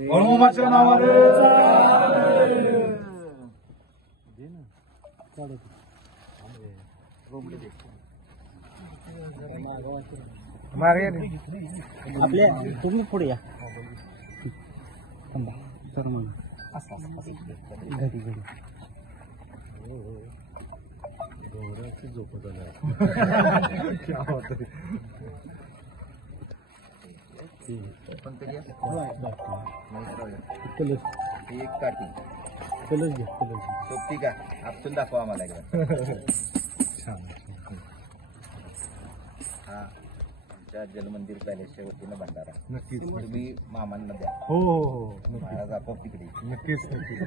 बाळूमामाच्या नावाने आपल्या तुम्ही पुढे या सर मग घडी घडी झोपत एक काठी कलच घ्या सोपती का आपसून दाखवा आम्हाला एकदा. हा आमच्या जलमंदिर पॅलेसच्या वतीनं भंडारा नक्कीच तुम्ही मामांना द्या. हो हो हो महाराज आपोआप तिकडे नक्कीच नक्कीच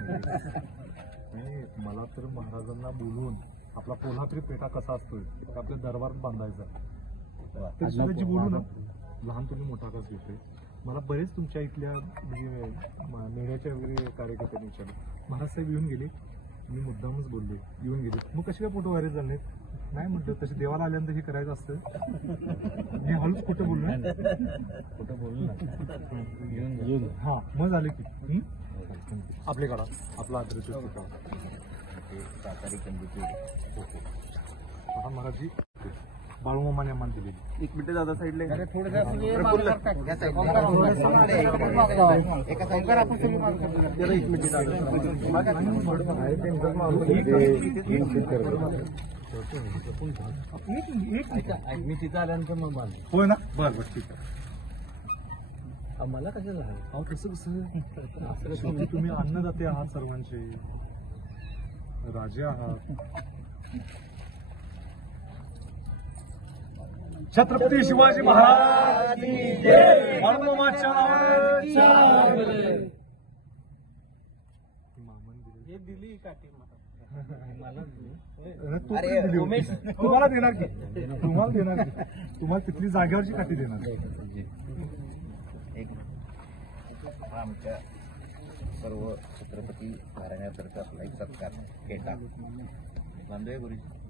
नाही मला तर महाराजांना बोलून आपला कोल्हापुरी पेटा कसा असतोय तर आपल्या दरबारात बांधायचा तर सुद्धा बोलू ना लहान तुम्ही मोठा कस घेतोय मला बरेच तुमच्या इथल्या म्हणजे मेळ्याच्या वगैरे कार्यकर्त्यांनी विचारले महाराज साहेब येऊन गेले मी मुद्दामच बोलले येऊन गेले मग कसे काय फोटो व्हायरल झाले नाही म्हटलं तसे देवाला आल्यानंतर हे करायचं असतं मी हळूच खोटं बोललो खोटं बोललो ना हा मग झाले की आपल्या काळात आपला अद्रश्य सातारी कंदीची आता महाराजजी बाळूमामाने आम्हाला दिलेली एक मिनिट दादा साईडला एका मी तिथं आल्यानंतर मग बांध होय ना बरं बरं ठीक आहे मला कसं झालं अहो कसं कसं शेवटी तुम्ही अन्नदाते आहात सर्वांचे राजे आहात छत्रपती शिवाजी महाराज बाळूमामाच्या नावाने हे दिली काठी तुम्हाला देणार की तुम्हाला देणार की तुम्हाला तिथली जागेवरची काठी देणार एक हा आमच्या सर्व छत्रपती घराण्यातर्फे आपला एक सत्कार केटा बांधूया गुरुजी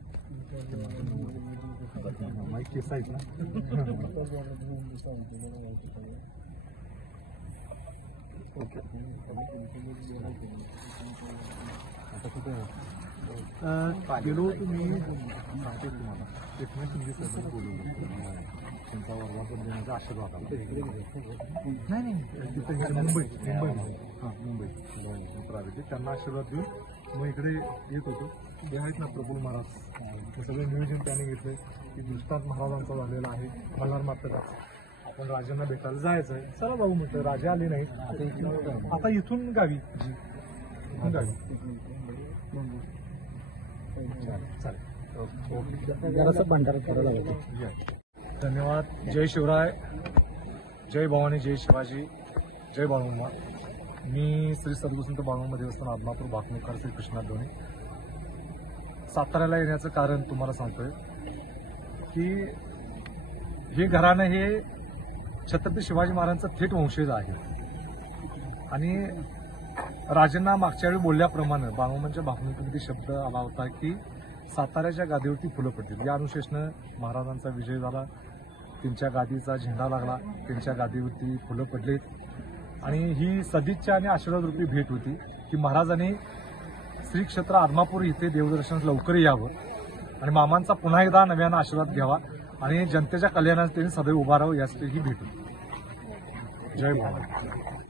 माईक केस आहेत ना गेलो तुम्ही सांगते तुम्हाला एकनाथ शिंदे सरकार बोलवलं त्यांचा वरवा देण्याचा आशीर्वाद आला नाही तिथे मुंबई प्रायव्हेट त्यांना आशीर्वाद देऊन मग इकडे येत होतो ते आहेत ना प्रफुल्ल महाराज हे सगळं नियोजन त्याने घेतलंय की दृष्टांत महाराजांचा झालेला आहे मल्हार मात्र आपण राजांना भेटायला जायचं आहे चला भाऊ म्हटलं राजा आले नाहीत आता इथून गावी इथून गावी जरासं भंडारा करायला लागतो धन्यवाद जय शिवराय जय भवानी जय शिवाजी जय बाळूमामा मी श्री सद्गुरुसंत बाळूमामा देवस्थान आदमापूर भाकणूकर श्री कृष्णात धोनी साताऱ्याला येण्याचं कारण तुम्हाला सांगतोय की हे घराणं हे छत्रपती शिवाजी महाराजांचं थेट वंशज आहे आणि राजांना मागच्या वेळी बोलल्याप्रमाणे बाळूमामांच्या भाकणुकीमध्ये शब्द आला होता की साताऱ्याच्या गादीवरती फुलं पडतील या अनुशेषनं महाराजांचा विजय झाला त्यांच्या गादीचा झेंडा लागला त्यांच्या गादीवरती फुलं पडलीत आणि ही सदिच्छा आणि आशीर्वादरूपी भेट होती की महाराजांनी श्री क्षेत्र आदमापूर इथे देवदर्शन लवकर यावं आणि मामांचा पुन्हा एकदा नव्यानं आशीर्वाद घ्यावा आणि जनतेच्या कल्याणात त्यांनी सदैव उभा राहावं यासाठी ही भेट होती जय महाराज